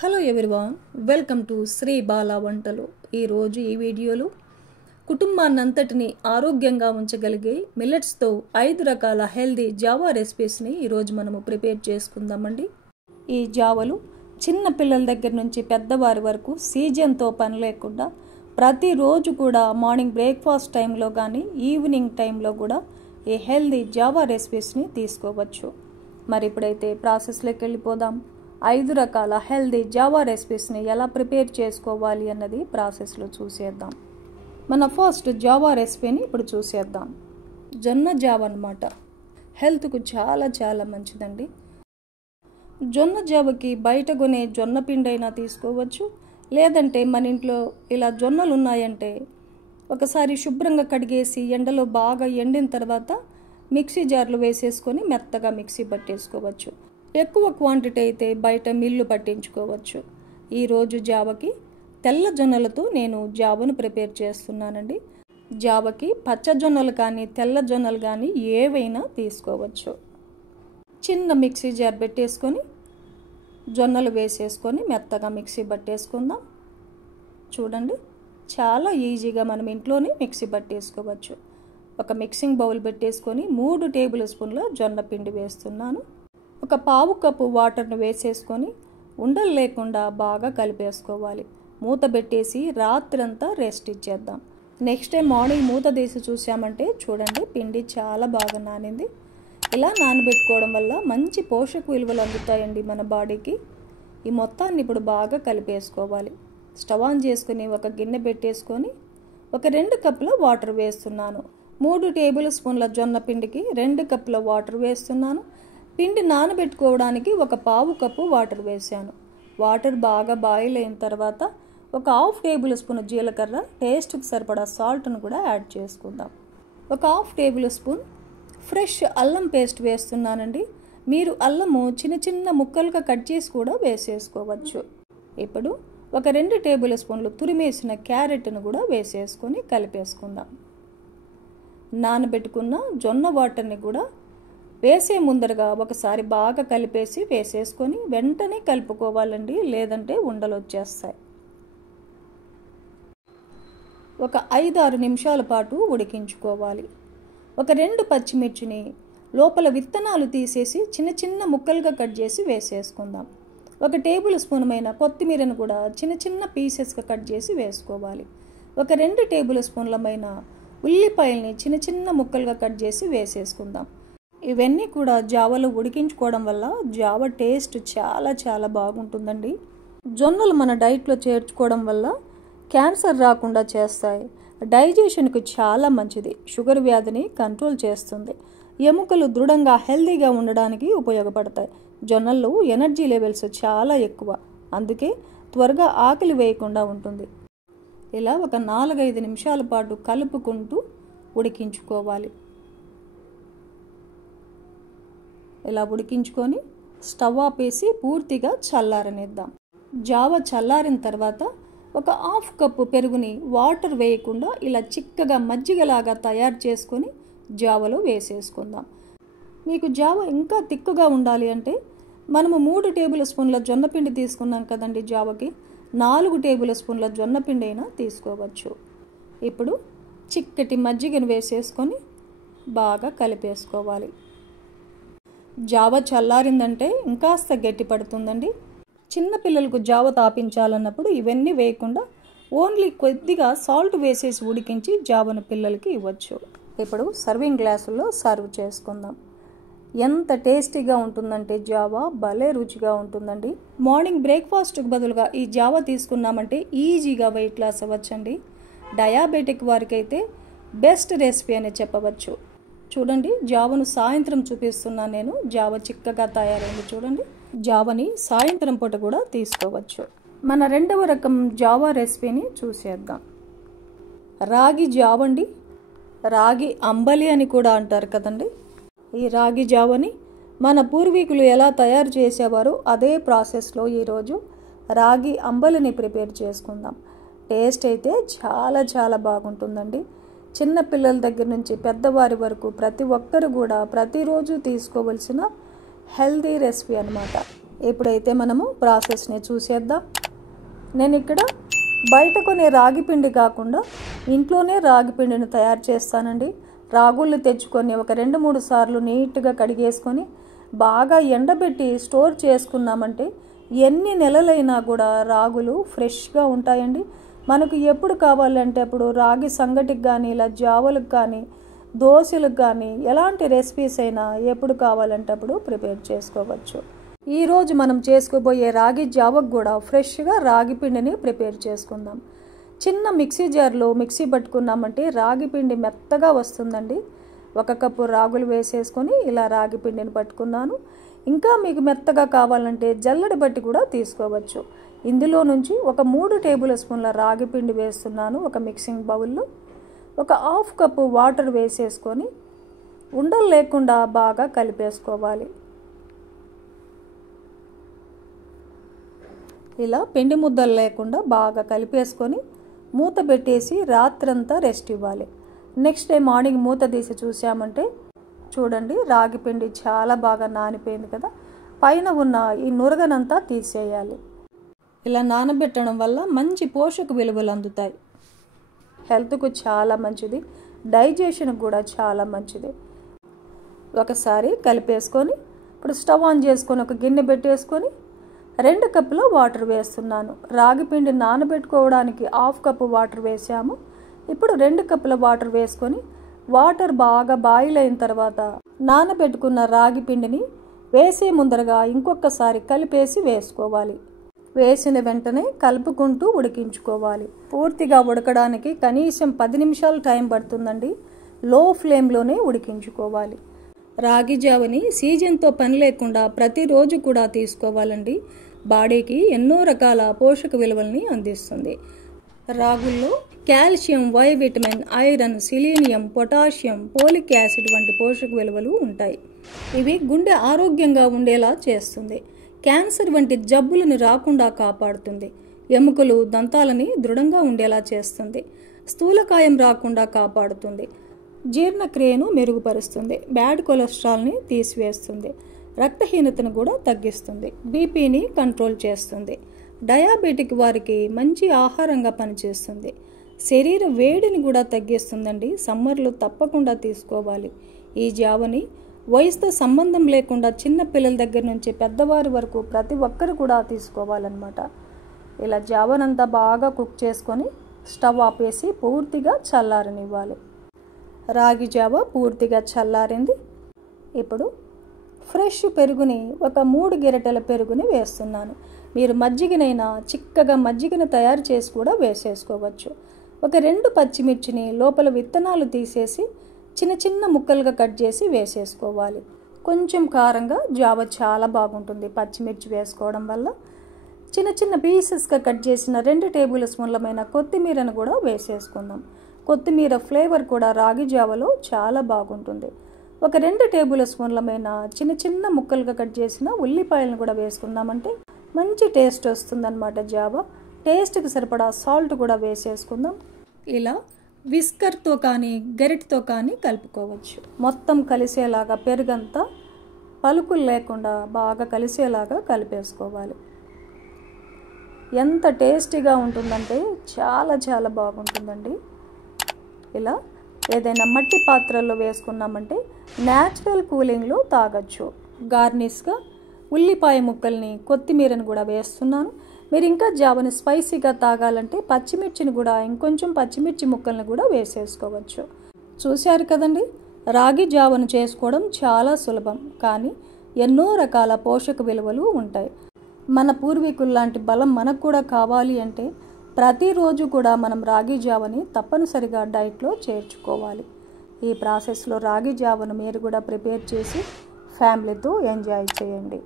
Hello everyone, welcome to Sri Bala Vantalu. ఈరోజు ఈ వీడియోలో కుటుంబాన్నంతటిని ఆరోగ్యంగా ఉంచగలిగే మిల్లెట్స్తో 5 రకాల హెల్దీ జావా రెసిపీస్ని ఈరోజు మనము ప్రిపేర్ చేసుకుందామండి. ఈ జావలు చిన్న పిల్లల దగ్గర నుంచి పెద్దవారి వరకు సీజన్తో పని లేకుండా ప్రతిరోజు కూడా మార్నింగ్ బ్రేక్ఫాస్ట్ టైంలో కానీ ఈవినింగ్ టైంలో కూడా ఈ హెల్దీ జావా రెసిపీస్ని తీసుకోవచ్చు. మరి ఇప్పుడైతే ప్రాసెస్లోకి వెళ్ళిపోదాం. 5 రకాల హెల్దీ జావా రెసిపీస్ని ఎలా ప్రిపేర్ చేసుకోవాలి అన్నది ప్రాసెస్లో చూసేద్దాం. మన ఫస్ట్ జావా రెసిపీని ఇప్పుడు చూసేద్దాం. జొన్న జావ అన్నమాట. హెల్త్కు చాలా మంచిదండి. జొన్న జావకి బయట కొనే జొన్న పిండి అయినా తీసుకోవచ్చు, లేదంటే మన ఇంట్లో ఇలా జొన్నలు ఉన్నాయంటే ఒకసారి శుభ్రంగా కడిగేసి ఎండలో బాగా ఎండిన తర్వాత మిక్సీ జార్లో వేసేసుకొని మెత్తగా మిక్సీ పట్టేసుకోవచ్చు. ఎక్కువ క్వాంటిటీ అయితే బయట మిల్లు పట్టించుకోవచ్చు. ఈరోజు జావకి తెల్ల జొన్నలతో నేను జావను ప్రిపేర్ చేస్తున్నానండి. జావకి పచ్చ జొన్నలు కానీ తెల్ల జొన్నలు కానీ ఏవైనా తీసుకోవచ్చు. చిన్న మిక్సీ జార్ పెట్టేసుకొని జొన్నలు వేసేసుకొని మెత్తగా మిక్సీ పట్టేసుకుందాం. చూడండి, చాలా ఈజీగా మనం ఇంట్లోనే మిక్సీ పట్టేసుకోవచ్చు. ఒక మిక్సింగ్ బౌల్ పెట్టేసుకొని 3 టేబుల్ స్పూన్ల జొన్న పిండి వేస్తున్నాను. ఒక పావు కప్పు వాటర్ను వేసేసుకొని ఉండలు లేకుండా బాగా కలిపేసుకోవాలి. మూత పెట్టేసి రాత్రంతా రెస్ట్ ఇచ్చేద్దాం. నెక్స్ట్ డే మార్నింగ్ మూత తీసి చూసామంటే చూడండి, పిండి చాలా బాగా నానింది. ఇలా నానబెట్టుకోవడం వల్ల మంచి పోషక విలువలు అందుతాయండి మన బాడీకి. ఈ మొత్తాన్ని ఇప్పుడు బాగా కలిపేసుకోవాలి. స్టవ్ ఆన్ చేసుకుని ఒక గిన్నె పెట్టేసుకొని ఒక 2 కప్పుల వాటర్ వేస్తున్నాను. 3 టేబుల్ స్పూన్ల జొన్న పిండికి 2 కప్పుల వాటర్ వేస్తున్నాను. పిండి నానబెట్టుకోవడానికి ఒక పావు కప్పు వాటర్ వేసాను. వాటర్ బాగా బాయిల్ అయిన తర్వాత ఒక 1/2 టేబుల్ స్పూన్ జీలకర్ర, టేస్ట్కి సరిపడా సాల్ట్ను కూడా యాడ్ చేసుకుందాం. ఒక 1/2 టేబుల్ స్పూన్ ఫ్రెష్ అల్లం పేస్ట్ వేస్తున్నానండి. మీరు అల్లము చిన్న ముక్కలుగా కట్ చేసి కూడా వేసేసుకోవచ్చు. ఇప్పుడు ఒక 2 టేబుల్ స్పూన్లు తురిమేసిన క్యారెట్ను కూడా వేసేసుకొని కలిపేసుకుందాం. నానబెట్టుకున్న జొన్న వాటర్ని కూడా వేసే ముందరగా ఒకసారి బాగా కలిపేసి వేసేసుకొని వెంటనే కలుపుకోవాలండి, లేదంటే ఉండలు వచ్చేస్తాయి. ఒక 5-6 నిమిషాల పాటు ఉడికించుకోవాలి. ఒక 2 పచ్చిమిర్చిని లోపల విత్తనాలు తీసేసి చిన్న ముక్కలుగా కట్ చేసి వేసేసుకుందాం. ఒక టేబుల్ స్పూన్ కొత్తిమీరను కూడా చిన్న పీసెస్గా కట్ చేసి వేసుకోవాలి. ఒక 2 టేబుల్ స్పూన్లమైన ఉల్లిపాయల్ని చిన్న ముక్కలుగా కట్ చేసి వేసేసుకుందాం. ఇవన్నీ కూడా జావలో ఉడికించుకోవడం వల్ల జావ టేస్ట్ చాలా బాగుంటుందండి. జొన్నలు మన డైట్లో చేర్చుకోవడం వల్ల క్యాన్సర్ రాకుండా చేస్తాయి. డైజెషన్కు చాలా మంచిది. షుగర్ వ్యాధిని కంట్రోల్ చేస్తుంది. ఎముకలు దృఢంగా హెల్దీగా ఉండడానికి ఉపయోగపడతాయి. జొన్నల్లో ఎనర్జీ లెవెల్స్ చాలా ఎక్కువ, అందుకే త్వరగా ఆకలి వేయకుండా ఉంటుంది. ఇలా ఒక 4-5 నిమిషాల పాటు కలుపుకుంటూ ఉడికించుకోవాలి. ఇలా ఉడికించుకొని స్టవ్ ఆపేసి పూర్తిగా చల్లారనిద్దాం. జావ చల్లారిన తర్వాత ఒక 1/2 కప్పు పెరుగుని వాటర్ వేయకుండా ఇలా చిక్కగా మజ్జిగలాగా తయారు చేసుకొని జావలో వేసేసుకుందాం. మీకు జావ ఇంకా తిక్కుగా ఉండాలి అంటే మనము 3 టేబుల్ స్పూన్ల జొన్నపిండి తీసుకున్నాం కదండి జావకి, 4 టేబుల్ స్పూన్ల జొన్నపిండి అయినా తీసుకోవచ్చు. ఇప్పుడు చిక్కటి మజ్జిగను వేసేసుకొని బాగా కలిపేసుకోవాలి. జావ చల్లారిందంటే ఇంకాస్త గట్టి పడుతుందండి. చిన్నపిల్లలకు జావ తాపించాలన్నప్పుడు ఇవన్నీ వేయకుండా ఓన్లీ కొద్దిగా సాల్ట్ వేసేసి ఉడికించి జావను పిల్లలకి ఇవ్వచ్చు. ఇప్పుడు సర్వింగ్ గ్లాసుల్లో సర్వ్ చేసుకుందాం. ఎంత టేస్టీగా ఉంటుందంటే జావ భలే రుచిగా ఉంటుందండి. మార్నింగ్ బ్రేక్ఫాస్ట్కి బదులుగా ఈ జావ తీసుకున్నామంటే ఈజీగా వెయిట్ లాస్ అవ్వచ్చండి. డయాబెటిక్ వారికి అయితే బెస్ట్ రెసిపీ అని చెప్పవచ్చు. చూడండి, జావను సాయంత్రం చూపిస్తున్నాను నేను. జావ చిక్కగా తయారైంది చూడండి. జావని సాయంత్రం పూట కూడా తీసుకోవచ్చు. మన 2వ రకం జావా రెసిపీని చూసేద్దాం. రాగి జావండి. రాగి అంబలి అని కూడా అంటారు కదండి. ఈ రాగి జావని మన పూర్వీకులు ఎలా తయారు చేసేవారో అదే ప్రాసెస్లో ఈరోజు రాగి అంబలిని ప్రిపేర్ చేసుకుందాం. టేస్ట్ అయితే చాలా బాగుంటుందండి. చిన్న పిల్లల దగ్గర నుంచి పెద్దవారి వరకు ప్రతి ఒక్కరు కూడా ప్రతిరోజు తీసుకోవలసిన హెల్దీ రెసిపీ అన్నమాట. ఇప్పుడైతే మనము ప్రాసెస్ని చూసేద్దాం. నేను ఇక్కడ బయట కొనే రాగి పిండి కాకుండా ఇంట్లోనే రాగి పిండిని తయారు చేస్తానండి. రాగుళ్ళు తెచ్చుకొని ఒక 2-3 సార్లు నీట్గా కడిగేసుకొని బాగా ఎండబెట్టి స్టోర్ చేసుకున్నామంటే ఎన్ని నెలలైనా కూడా రాగులు ఫ్రెష్గా ఉంటాయండి. మనకు ఎప్పుడు కావాలంటే అప్పుడు రాగి సంగటికి కానీ ఇలా జావలకు కానీ దోశలకు కానీ ఎలాంటి రెసిపీస్ అయినా ఎప్పుడు కావాలంటే అప్పుడు ప్రిపేర్ చేసుకోవచ్చు. ఈరోజు మనం చేసుకోబోయే రాగి జావకు కూడా ఫ్రెష్గా రాగి పిండిని ప్రిపేర్ చేసుకుందాం. చిన్న మిక్సీ జార్లో మిక్సీ పట్టుకున్నామంటే రాగి పిండి మెత్తగా వస్తుందండి. 1 కప్పు రాగులు వేసేసుకొని ఇలా రాగి పిండిని పట్టుకున్నాను. ఇంకా మీకు మెత్తగా కావాలంటే జల్లెడ బట్టి కూడా తీసుకోవచ్చు. ఇందులో నుంచి ఒక 3 టేబుల్ స్పూన్ల రాగి పిండి వేస్తున్నాను ఒక మిక్సింగ్ బౌల్లో. ఒక 1/2 కప్పు వాటర్ వేసేసుకొని ఉండలు లేకుండా బాగా కలిపేసుకోవాలి. ఇలా పిండి ముద్దలు లేకుండా బాగా కలిపేసుకొని మూత పెట్టేసి రాత్రంతా రెస్ట్ ఇవ్వాలి. నెక్స్ట్ డే మార్నింగ్ మూత తీసి చూసామంటే చూడండి రాగి పిండి చాలా బాగా నానిపోయింది కదా. పైన ఉన్న ఈ నురగనంతా తీసేయాలి. ఇలా నానబెట్టడం వల్ల మంచి పోషక విలువలు అందుతాయి. హెల్త్కు చాలా మంచిది, డైజెషన్ కూడా చాలా మంచిది. ఒకసారి కలిపేసుకొని ఇప్పుడు స్టవ్ ఆన్ చేసుకొని ఒక గిన్నె పెట్టేసుకొని 2 కప్పుల వాటర్ వేస్తున్నాను. రాగి పిండి నానబెట్టుకోవడానికి 1/2 కప్పు వాటర్ వేసాము. ఇప్పుడు 2 కప్పుల వాటర్ వేసుకొని వాటర్ బాగా బాయిల్ అయిన తర్వాత నానబెట్టుకున్న రాగి పిండిని వేసే ముందరగా ఇంకొకసారి కలిపేసి వేసుకోవాలి. వేసిన వెంటనే కలుపుకుంటూ ఉడికించుకోవాలి. పూర్తిగా ఉడకడానికి కనీసం 10 నిమిషాలు టైం పడుతుందండి. లో ఫ్లేమ్లోనే ఉడికించుకోవాలి. రాగి జావని సీజన్తో పని లేకుండా ప్రతిరోజు కూడా తీసుకోవాలండి. బాడీకి ఎన్నో రకాల పోషక విలువల్ని అందిస్తుంది. రాగుల్లో కాల్షియం, వై vitamin, iron, selenium, potassium, folic acid వంటి పోషక విలువలు ఉంటాయి. ఇవి గుండె ఆరోగ్యంగా ఉండేలా చేస్తుంది. క్యాన్సర్ వంటి జబ్బులను రాకుండా కాపాడుతుంది. ఎముకలు, దంతాలని దృఢంగా ఉండేలా చేస్తుంది. స్థూలకాయం రాకుండా కాపాడుతుంది. జీర్ణక్రియను మెరుగుపరుస్తుంది. బ్యాడ్ కొలెస్ట్రాల్ని తీసివేస్తుంది. రక్తహీనతను కూడా తగ్గిస్తుంది. బీపీని కంట్రోల్ చేస్తుంది. డయాబెటిక్ వారికి మంచి ఆహారంగా పనిచేస్తుంది. శరీర వేడిని కూడా తగ్గిస్తుందండి. సమ్మర్లో తప్పకుండా తీసుకోవాలి. ఈ జావని వయసుతో సంబంధం లేకుండా చిన్న పిల్లల దగ్గర నుంచి పెద్దవారి వరకు ప్రతి ఒక్కరు కూడా తీసుకోవాలన్నమాట. ఇలా జావనంతా బాగా కుక్ చేసుకొని స్టవ్ ఆపేసి పూర్తిగా చల్లారనివ్వాలి. రాగి జావ పూర్తిగా చల్లారింది. ఇప్పుడు ఫ్రెష్ పెరుగుని ఒక 3 గెరిటెల పెరుగుని వేస్తున్నాను. మీరు మజ్జిగనైనా చిక్కగా మజ్జిగను తయారు చేసి కూడా వేసేసుకోవచ్చు. ఒక 2 పచ్చిమిర్చిని లోపల విత్తనాలు తీసేసి చిన్న చిన్న ముక్కలుగా కట్ చేసి వేసేసుకోవాలి. కొంచెం కారంగా జావ చాలా బాగుంటుంది పచ్చిమిర్చి వేసుకోవడం వల్ల. చిన్న చిన్న పీసెస్గా కట్ చేసిన 2 టేబుల్ స్పూన్లమైన కొత్తిమీరను కూడా వేసేసుకుందాం. కొత్తిమీర ఫ్లేవర్ కూడా రాగి జావలో చాలా బాగుంటుంది. ఒక 2 టేబుల్ స్పూన్లమైన చిన్న చిన్న ముక్కలుగా కట్ చేసిన ఉల్లిపాయలను కూడా వేసుకుందామంటే మంచి టేస్ట్ వస్తుందన్నమాట జావ. టేస్ట్కి సరిపడా సాల్ట్ కూడా వేసేసుకుందాం. ఇలా విస్కర్తో కానీ గరిటతో కానీ కలుపుకోవచ్చు. మొత్తం కలిసేలాగా పెరుగంతా పలుకులు లేకుండా బాగా కలిసేలాగా కలిపేసుకోవాలి. ఎంత టేస్టీగా ఉంటుందంటే చాలా చాలా బాగుంటుందండి. ఇలా ఏదైనా మట్టి పాత్రల్లో వేసుకున్నామంటే న్యాచురల్ కూలింగ్లో తాగొచ్చు. గార్నిష్గా ఉల్లిపాయ ముక్కల్ని, కొత్తిమీరను కూడా వేస్తున్నాను. మీరు ఇంకా జావని స్పైసీగా తాగాలంటే పచ్చిమిర్చిని కూడా ఇంకొంచెం పచ్చిమిర్చి ముక్కల్ని కూడా వేసేసుకోవచ్చు. చూశారు కదండి, రాగి జావను చేసుకోవడం చాలా సులభం, కానీ ఎన్నో రకాల పోషక విలువలు ఉంటాయి. మన పూర్వీకుల్లాంటి బలం మనకు కూడా కావాలి అంటే ప్రతిరోజు కూడా మనం రాగి జావని తప్పనిసరిగా డైట్లో చేర్చుకోవాలి. ఈ ప్రాసెస్లో రాగి జావను మీరు కూడా ప్రిపేర్ చేసి ఫ్యామిలీతో ఎంజాయ్ చేయండి.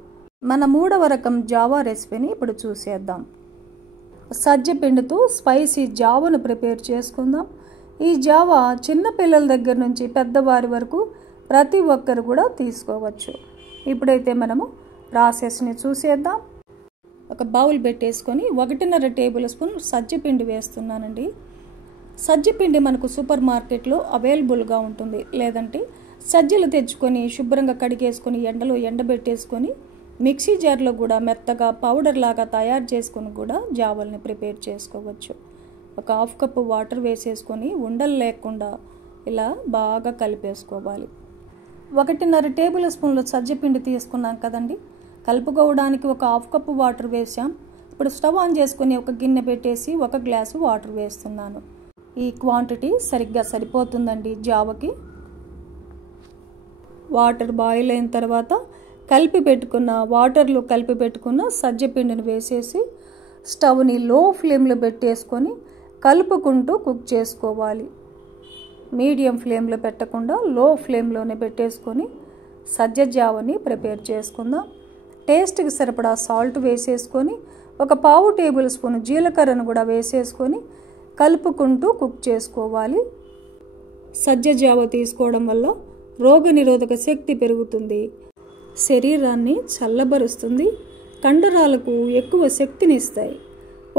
మన 3వ రకం జావా రెసిపీని ఇప్పుడు చూసేద్దాం. సజ్జపిండితో స్పైసీ జావను ప్రిపేర్ చేసుకుందాం. ఈ జావా చిన్నపిల్లల దగ్గర నుంచి పెద్దవారి వరకు ప్రతి ఒక్కరు కూడా తీసుకోవచ్చు. ఇప్పుడైతే మనము ప్రాసెస్ని చూసేద్దాం. ఒక బౌల్ పెట్టేసుకొని 1.5 టేబుల్ స్పూన్ సజ్జపిండి వేస్తున్నానండి. సజ్జపిండి మనకు సూపర్ మార్కెట్లో అవైలబుల్గా ఉంటుంది. లేదంటే సజ్జలు తెచ్చుకొని శుభ్రంగా కడిగేసుకొని ఎండలో ఎండబెట్టేసుకొని మిక్సీ జార్లో కూడా మెత్తగా పౌడర్ లాగా తయారు చేసుకొని కూడా జావల్ని ప్రిపేర్ చేసుకోవచ్చు. ఒక హాఫ్ కప్పు వాటర్ వేసేసుకొని ఉండలు లేకుండా ఇలా బాగా కలిపేసుకోవాలి. 1.5 టేబుల్ స్పూన్లు సజ్జపిండి తీసుకున్నాం కదండి. కలుపుకోవడానికి ఒక హాఫ్ కప్పు వాటర్ వేసాం. ఇప్పుడు స్టవ్ ఆన్ చేసుకొని ఒక గిన్నె పెట్టేసి 1 గ్లాసు వాటర్ వేస్తున్నాను. ఈ క్వాంటిటీ సరిగ్గా సరిపోతుందండి జావకి. వాటర్ బాయిల్ అయిన తర్వాత వాటర్లో కలిపి పెట్టుకున్న సజ్జపిండిని వేసేసి స్టవ్ని లో ఫ్లేమ్లో పెట్టేసుకొని కలుపుకుంటూ కుక్ చేసుకోవాలి. మీడియం ఫ్లేమ్లో పెట్టకుండా లో ఫ్లేమ్లోనే పెట్టేసుకొని సజ్జ జావని ప్రిపేర్ చేసుకుందాం. టేస్ట్కి సరిపడా సాల్ట్ వేసేసుకొని ఒక పావు టేబుల్ స్పూన్ జీలకర్రను కూడా వేసేసుకొని కలుపుకుంటూ కుక్ చేసుకోవాలి. సజ్జ జావ తీసుకోవడం వల్ల రోగనిరోధక శక్తి పెరుగుతుంది, శరీరాన్ని చల్లబరుస్తుంది, కండరాలకు ఎక్కువ శక్తినిస్తాయి,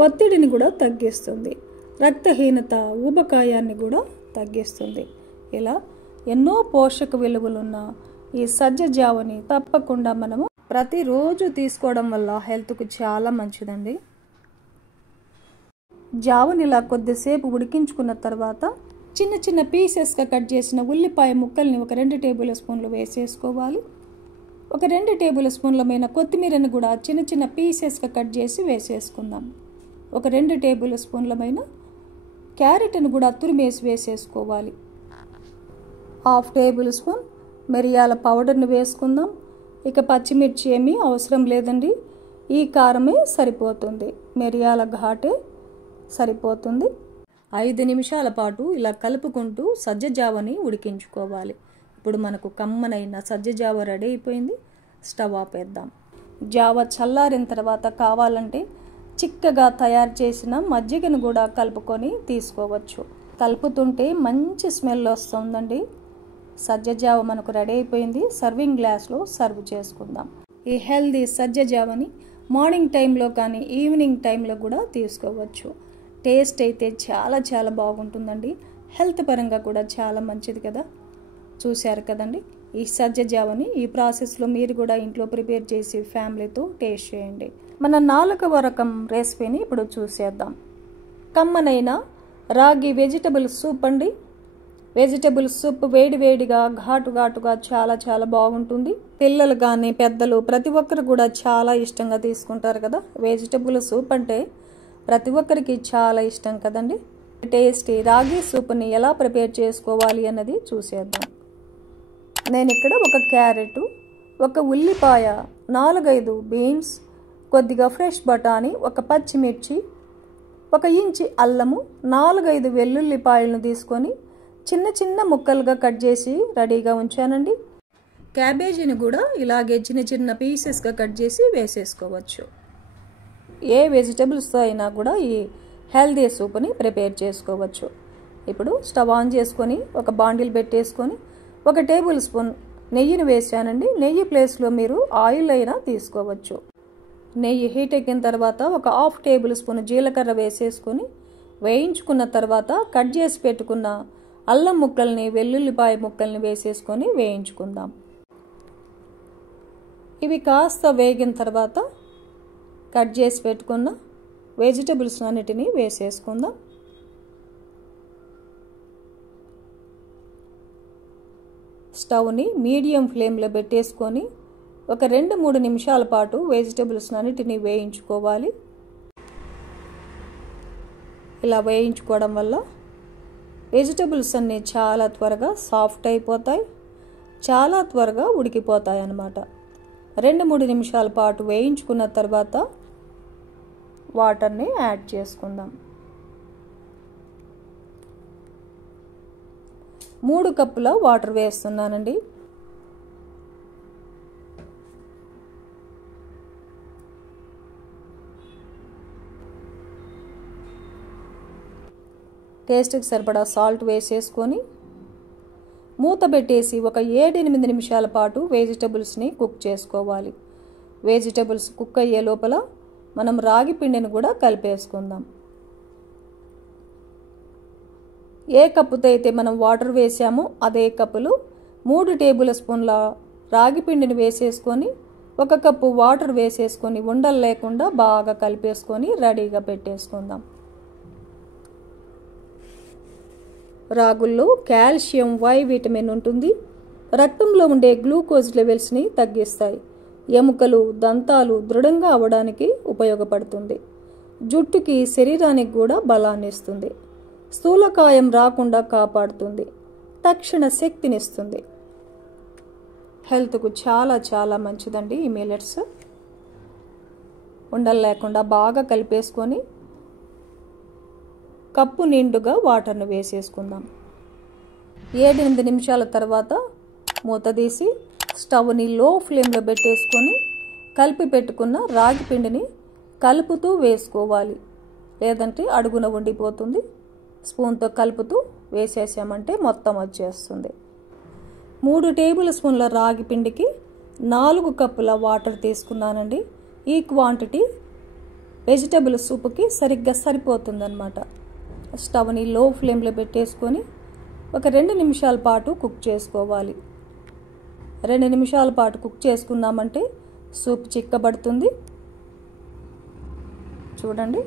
ఒత్తిడిని కూడా తగ్గిస్తుంది, రక్తహీనత ఊబకాయాన్ని కూడా తగ్గిస్తుంది. ఇలా ఎన్నో పోషక విలువలున్న ఈ సజ్జ జావని తప్పకుండా మనము ప్రతిరోజు తీసుకోవడం వల్ల హెల్త్కు చాలా మంచిదండి. జావని ఇలా కొద్దిసేపు ఉడికించుకున్న తర్వాత చిన్న చిన్న పీసెస్గా కట్ చేసిన ఉల్లిపాయ ముక్కల్ని ఒక 2 టేబుల్ స్పూన్లు వేసేసుకోవాలి. ఒక 2 టేబుల్ స్పూన్లమైన కొత్తిమీరని కూడా చిన్న చిన్న పీసెస్గా కట్ చేసి వేసేసుకుందాం. ఒక 2 టేబుల్ స్పూన్లమైన క్యారెట్ను కూడా తురిమేసి వేసేసుకోవాలి. హాఫ్ టేబుల్ స్పూన్ మిరియాల పౌడర్ని వేసుకుందాం. ఇక పచ్చిమిర్చి ఏమీ అవసరం లేదండి, ఈ కారమే సరిపోతుంది, మిరియాల ఘాటే సరిపోతుంది. 5 నిమిషాల పాటు ఇలా కలుపుకుంటూ సజ్జ జావని ఉడికించుకోవాలి. ఇప్పుడు మనకు కమ్మనైన సజ్జ జావ రెడీ అయిపోయింది. స్టవ్ ఆపేద్దాం. జావ చల్లారిన తర్వాత కావాలంటే చిక్కగా తయారు చేసిన మజ్జిగను కూడా కలుపుకొని తీసుకోవచ్చు. కలుపుతుంటే మంచి స్మెల్ వస్తుందండి. సజ్జ జావ మనకు రెడీ అయిపోయింది. సర్వింగ్ గ్లాస్లో సర్వ్ చేసుకుందాం. ఈ హెల్దీ సజ్జ జావని మార్నింగ్ టైంలో కానీ ఈవినింగ్ టైంలో కూడా తీసుకోవచ్చు. టేస్ట్ అయితే చాలా చాలా బాగుంటుందండి. హెల్త్ పరంగా కూడా చాలా మంచిది కదా. చూశారు కదండి ఈ సజ్జ జావని. ఈ ప్రాసెస్లో మీరు కూడా ఇంట్లో ప్రిపేర్ చేసి ఫ్యామిలీతో టేస్ట్ చేయండి. మన 4వ రకం రెసిపీని ఇప్పుడు చూసేద్దాం. కమ్మనైన రాగి వెజిటబుల్ సూప్ అండి. వెజిటబుల్ సూప్ వేడివేడిగా ఘాటుగా చాలా చాలా బాగుంటుంది. పిల్లలు కానీ పెద్దలు ప్రతి ఒక్కరు కూడా చాలా ఇష్టంగా తీసుకుంటారు కదా. వెజిటబుల్ సూప్ అంటే ప్రతి ఒక్కరికి చాలా ఇష్టం కదండి. టేస్టీ రాగి సూప్ని ఎలా ప్రిపేర్ చేసుకోవాలి అన్నది చూసేద్దాం. నేను ఇక్కడ ఒక క్యారెట్, ఒక ఉల్లిపాయ, 4-5 బీన్స్, కొద్దిగా ఫ్రెష్ బఠానీ, ఒక పచ్చిమిర్చి, 1 ఇంచి అల్లము, 4-5 వెల్లుల్లిపాయలను తీసుకొని చిన్న చిన్న ముక్కలుగా కట్ చేసి రెడీగా ఉంచానండి. క్యాబేజీని కూడా ఇలాగే చిన్న చిన్న పీసెస్గా కట్ చేసి వేసేసుకోవచ్చు. ఏ వెజిటబుల్స్తో అయినా కూడా ఈ హెల్దీ సూప్ని ప్రిపేర్ చేసుకోవచ్చు. ఇప్పుడు స్టవ్ ఆన్ చేసుకొని ఒక బాండిల్ పెట్టేసుకొని 1 టేబుల్ స్పూన్ నెయ్యిని వేసానండి. నెయ్యి ప్లేస్లో మీరు ఆయిల్ అయినా తీసుకోవచ్చు. నెయ్యి హీట్ ఎక్కిన తర్వాత ఒక హాఫ్ టేబుల్ స్పూన్ జీలకర్ర వేసేసుకొని వేయించుకున్న తర్వాత కట్ చేసి పెట్టుకున్న అల్లం ముక్కల్ని, వెల్లుల్లిపాయ ముక్కల్ని వేసేసుకొని వేయించుకుందాం. ఇవి కాస్త వేగిన తర్వాత కట్ చేసి పెట్టుకున్న వెజిటబుల్స్ అన్నిటినీ వేసేసుకుందాం. స్టవ్ని మీడియం ఫ్లేమ్లో పెట్టేసుకొని ఒక 2-3 నిమిషాల పాటు వెజిటబుల్స్ అన్నిటినీ వేయించుకోవాలి. ఇలా వేయించుకోవడం వల్ల వెజిటబుల్స్ అన్నీ చాలా త్వరగా సాఫ్ట్ అయిపోతాయి, చాలా త్వరగా ఉడికిపోతాయి అన్నమాట. 2-3 నిమిషాల పాటు వేయించుకున్న తర్వాత వాటర్ని యాడ్ చేసుకుందాం. 3 కప్పుల వాటర్ వేస్తున్నానండి. టేస్ట్కి సరిపడా సాల్ట్ వేసేసుకొని మూత పెట్టేసి ఒక 7-8 నిమిషాల పాటు వెజిటబుల్స్ని కుక్ చేసుకోవాలి. వెజిటబుల్స్ కుక్ అయ్యే లోపల మనం రాగి పిండిని కూడా కలిపేసుకుందాం. ఏ కప్పుతో అయితే మనం వాటర్ వేసామో అదే కప్పులు 3 టేబుల్ స్పూన్ల రాగి పిండిని వేసేసుకొని 1 కప్పు వాటర్ వేసేసుకొని ఉండలు లేకుండా బాగా కలిపేసుకొని రెడీగా పెట్టేసుకుందాం. రాగుల్లో కాల్షియం, వై విటమిన్ ఉంటుంది. రక్తంలో ఉండే గ్లూకోజ్ లెవెల్స్ని తగ్గిస్తాయి. ఎముకలు, దంతాలు దృఢంగా అవ్వడానికి ఉపయోగపడుతుంది. జుట్టుకి, శరీరానికి కూడా బలాన్ని ఇస్తుంది. స్థూలకాయం రాకుండా కాపాడుతుంది. తక్షణ శక్తినిస్తుంది. హెల్త్కు చాలా చాలా మంచిదండి ఈ మిల్లెట్స్. ఉండలు లేకుండా బాగా కలిపేసుకొని కప్పు నిండుగా వాటర్ను వేసేసుకుందాం. 7-8 నిమిషాల తర్వాత మూత తీసి స్టవ్ని లో ఫ్లేమ్లో పెట్టేసుకొని కలిపి పెట్టుకున్న రాగి పిండిని కలుపుతూ వేసుకోవాలి. లేదంటే అడుగున ఉండిపోతుంది. స్పూన్తో కలుపుతూ వేసేసామంటే మొత్తం వచ్చేస్తుంది. 3 టేబుల్ స్పూన్ల రాగి పిండికి 4 కప్పుల వాటర్ తీసుకున్నానండి. ఈ క్వాంటిటీ వెజిటబుల్ సూప్కి సరిగ్గా సరిపోతుందన్నమాట. స్టవ్ని లో ఫ్లేమ్లో పెట్టేసుకొని ఒక 2 నిమిషాల పాటు కుక్ చేసుకోవాలి. 2 నిమిషాల పాటు కుక్ చేసుకున్నామంటే సూప్ చిక్కబడుతుంది. చూడండి,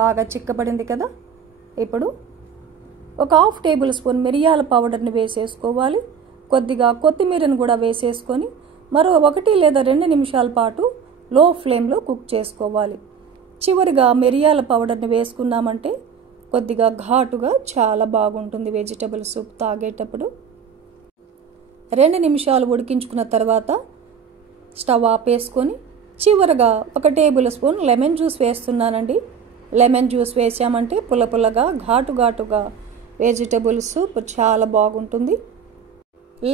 బాగా చిక్కబడింది కదా. ఇప్పుడు ఒక 1/2 టేబుల్ స్పూన్ మిరియాల పౌడర్ని వేసేసుకోవాలి. కొద్దిగా కొత్తిమీరను కూడా వేసేసుకొని మరో 1 లేదా 2 నిమిషాల పాటు లో ఫ్లేమ్లో కుక్ చేసుకోవాలి. చివరిగా మిరియాల పౌడర్ని వేసుకున్నామంటే కొద్దిగా ఘాటుగా చాలా బాగుంటుంది వెజిటబుల్ సూప్ తాగేటప్పుడు. 2 నిమిషాలు ఉడికించుకున్న తర్వాత స్టవ్ ఆపేసుకొని చివరగా 1 టేబుల్ స్పూన్ లెమన్ జ్యూస్ వేస్తున్నానండి. లెమన్ జ్యూస్ వేసామంటే పుల్లపుల్లగా, ఘాటుగా వెజిటబుల్ సూప్ చాలా బాగుంటుంది.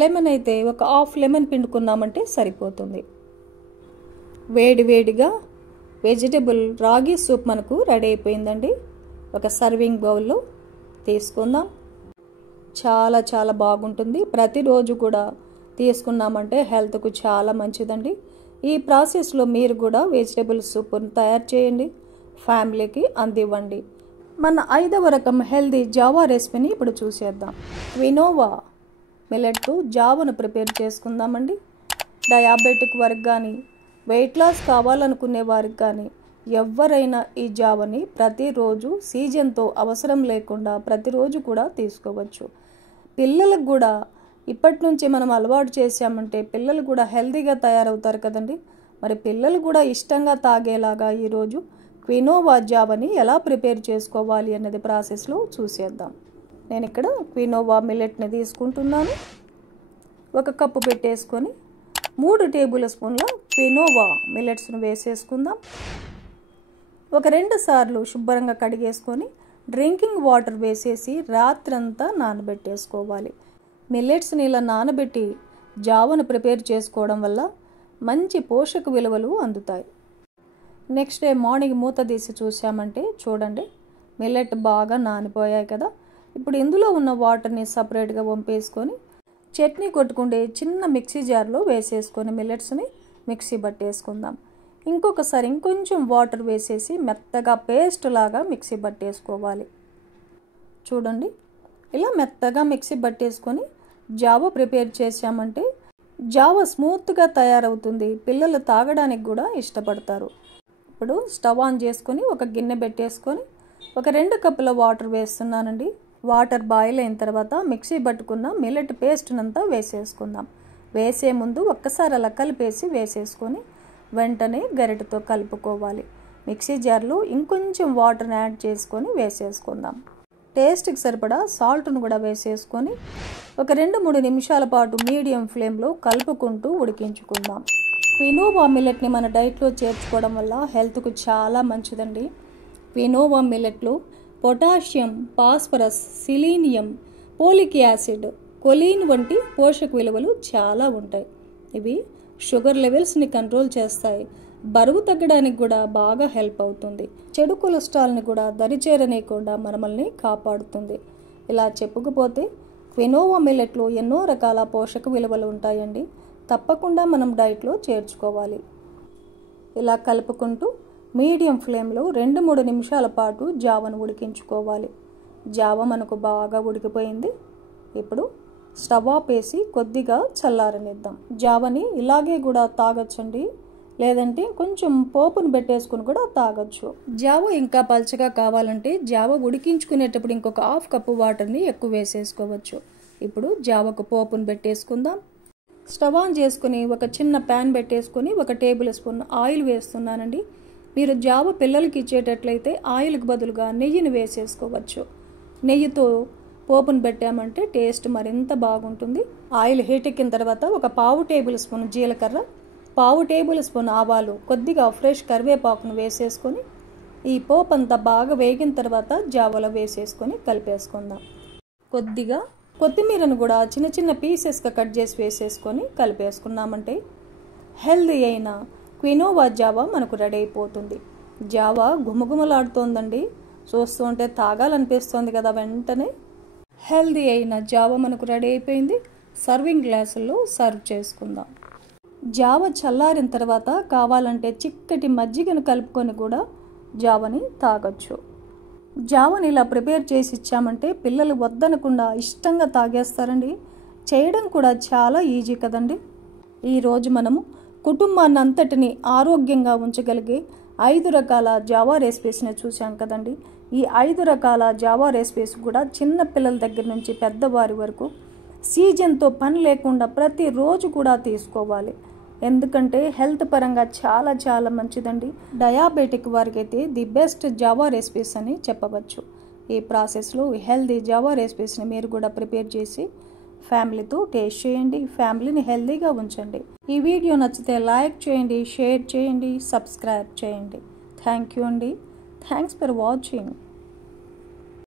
లెమన్ అయితే ఒక 1/2 లెమన్ పిండుకున్నామంటే సరిపోతుంది. వేడివేడిగా వెజిటబుల్ రాగి సూప్ మనకు రెడీ అయిపోయిందండి. ఒక సర్వింగ్ బౌల్లో తీసుకుందాం. చాలా చాలా బాగుంటుంది. ప్రతిరోజు కూడా తీసుకున్నామంటే హెల్త్కు చాలా మంచిదండి. ఈ ప్రాసెస్లో మీరు కూడా వెజిటబుల్ సూప్ను తయారు చేయండి, ఫ్యామిలీకి అందివ్వండి. మన 5వ రకం హెల్దీ జావా రెసిపీని ఇప్పుడు చూసేద్దాం. క్వినోవా మిల్లెట్తో జావాను ప్రిపేర్ చేసుకుందామండి. డయాబెటిక్ వారికి కానీ, వెయిట్ లాస్ కావాలనుకునే వారికి కానీ ఎవరైనా ఈ జావని ప్రతిరోజు సీజన్తో అవసరం లేకుండా ప్రతిరోజు కూడా తీసుకోవచ్చు. పిల్లలకు కూడా ఇప్పటి నుంచి మనం అలవాటు చేసామంటే పిల్లలు కూడా హెల్తీగా తయారవుతారు కదండి. మరి పిల్లలు కూడా ఇష్టంగా తాగేలాగా ఈరోజు క్వినోవా జావని ఎలా ప్రిపేర్ చేసుకోవాలి అన్నది ప్రాసెస్లో చూసేద్దాం. నేను ఇక్కడ క్వినోవా మిల్లెట్ని తీసుకుంటున్నాను. 1 కప్పు పెట్టేసుకొని 3 టేబుల్ స్పూన్ల క్వినోవా మిల్లెట్స్ను వేసేసుకుందాం. ఒక 2 సార్లు శుభ్రంగా కడిగేసుకొని డ్రింకింగ్ వాటర్ వేసేసి రాత్రంతా నానబెట్టేసుకోవాలి. మిల్లెట్స్ని ఇలా నానబెట్టి జావను ప్రిపేర్ చేసుకోవడం వల్ల మంచి పోషక విలువలు అందుతాయి. నెక్స్ట్ డే మార్నింగ్ మూత తీసి చూసామంటే చూడండి, మిల్లెట్ బాగా నానిపోయాయి కదా. ఇప్పుడు ఇందులో ఉన్న వాటర్ని సపరేట్గా వంపేసుకొని చట్నీ కొట్టుకుంటే చిన్న మిక్సీ జార్లో వేసేసుకొని మిల్లెట్స్ని మిక్సీ పట్టేసుకుందాం. ఇంకొకసారి ఇంకొంచెం వాటర్ వేసేసి మెత్తగా పేస్ట్ లాగా మిక్సీ పట్టేసుకోవాలి. చూడండి, ఇలా మెత్తగా మిక్సీ పట్టేసుకొని జావా ప్రిపేర్ చేసామంటే జావా స్మూత్గా తయారవుతుంది. పిల్లలు తాగడానికి కూడా ఇష్టపడతారు. ఇప్పుడు స్టవ్ ఆన్ చేసుకొని ఒక గిన్నె పెట్టేసుకొని ఒక 2 కప్పుల వాటర్ వేస్తున్నానండి. వాటర్ బాయిల్ అయిన తర్వాత మిక్సీ పట్టుకున్న మిల్లెట్ పేస్ట్నంతా వేసేసుకుందాం. వేసే ముందు ఒక్కసారి అలా కలిపేసి వేసేసుకొని వెంటనే గరిటెతో కలుపుకోవాలి. మిక్సీ జార్లో ఇంకొంచెం వాటర్ని యాడ్ చేసుకొని వేసేసుకుందాం. టేస్ట్కి సరిపడా సాల్ట్ను కూడా వేసేసుకొని ఒక 2-3 నిమిషాల పాటు మీడియం ఫ్లేమ్లో కలుపుకుంటూ ఉడికించుకుందాం. క్వినోవా మిల్లెట్ని మన డైట్లో చేర్చుకోవడం వల్ల హెల్త్కు చాలా మంచిదండి. క్వినోవా మిల్లెట్లో potassium, phosphorus, selenium, folic acid, choline వంటి పోషక విలువలు చాలా ఉంటాయి. ఇవి షుగర్ లెవెల్స్ని కంట్రోల్ చేస్తాయి. బరువు తగ్గడానికి కూడా బాగా హెల్ప్ అవుతుంది. చెడు కొలెస్ట్రాల్ని కూడా దరిచేరనీయకుండా మనల్ని కాపాడుతుంది. ఇలా చెప్పుకుపోతే క్వినోవా మిల్లెట్లో ఎన్నో రకాల పోషక విలువలు ఉంటాయండి. తప్పకుండా మనం డైట్లో చేర్చుకోవాలి. ఇలా కలుపుకుంటూ మీడియం ఫ్లేమ్లో 2-3 నిమిషాల పాటు జావను ఉడికించుకోవాలి. జావ మనకు బాగా ఉడికిపోయింది. ఇప్పుడు స్టవ్ ఆఫ్ వేసి కొద్దిగా చల్లారనిద్దాం. జావని ఇలాగే కూడా తాగొచ్చండి, లేదంటే కొంచెం పోపును పెట్టేసుకుని కూడా తాగొచ్చు. జావ ఇంకా పల్చగా కావాలంటే జావ ఉడికించుకునేటప్పుడు ఇంకొక హాఫ్ కప్పు వాటర్ని ఎక్కువ వేసేసుకోవచ్చు. ఇప్పుడు జావకు పోపును పెట్టేసుకుందాం. స్టవ్ ఆన్ చేసుకుని ఒక చిన్న ప్యాన్ పెట్టేసుకుని 1 టేబుల్ స్పూన్ ఆయిల్ వేస్తున్నానండి. మీరు జావ పిల్లలకి ఇచ్చేటట్లయితే ఆయిల్కి బదులుగా నెయ్యిని వేసేసుకోవచ్చు. నెయ్యితో పోపును పెట్టామంటే టేస్ట్ మరింత బాగుంటుంది. ఆయిల్ హీట్ ఎక్కిన తర్వాత ఒక 1/2 టేబుల్ స్పూన్ జీలకర్ర, 1/2 టేబుల్ స్పూన్ ఆవాలు, కొద్దిగా ఫ్రెష్ కరివేపాకును వేసేసుకొని ఈ పోపు అంతా బాగా వేగిన తర్వాత జావలో వేసేసుకొని కలిపేసుకుందాం. కొద్దిగా కొత్తిమీరను కూడా చిన్న చిన్న పీసెస్గా కట్ చేసి వేసేసుకొని కలిపేసుకున్నామంటే హెల్దీ అయిన క్వినోవా జావా మనకు రెడీ అయిపోతుంది. జావా గుమగుమలాడుతోందండి, చూస్తుంటే తాగాలనిపిస్తుంది కదా. వెంటనే హెల్దీ అయిన జావా మనకు రెడీ అయిపోయింది. సర్వింగ్ గ్లాసుల్లో సర్వ్ చేసుకుందాం. జావ చల్లారిన తర్వాత కావాలంటే చిక్కటి మజ్జిగను కలుపుకొని కూడా జావని తాగొచ్చు. జావని ఇలా ప్రిపేర్ చేసి ఇచ్చామంటే పిల్లలు వద్దనకుండా ఇష్టంగా తాగేస్తారండి. చేయడం కూడా చాలా ఈజీ కదండి. ఈరోజు మనము కుటుంబాన్ని అంతటిని ఆరోగ్యంగా ఉంచగలిగే 5 రకాల జావా రెసిపీస్ని చూసాం కదండి. ఈ 5 రకాల జావా రెసిపీస్ కూడా చిన్న పిల్లల దగ్గర నుంచి పెద్దవారి వరకు సీజన్తో పని లేకుండా ప్రతిరోజు కూడా తీసుకోవాలి. ఎందుకంటే హెల్త్ పరంగా చాలా చాలా మంచిదండి. డయాబెటిక్ వారికి అయితే ది బెస్ట్ జావా రెసిపీస్ అని చెప్పవచ్చు. ఈ ప్రాసెస్లో హెల్దీ జావా రెసిపీస్ని మీరు కూడా ప్రిపేర్ చేసి ఫ్యామిలీతో టేస్ట్ చేయండి. ఫ్యామిలీని హెల్దీగా ఉంచండి. ఈ వీడియో నచ్చితే లైక్ చేయండి, షేర్ చేయండి, సబ్స్క్రైబ్ చేయండి. థ్యాంక్ యూ అండి. Thanks for watching.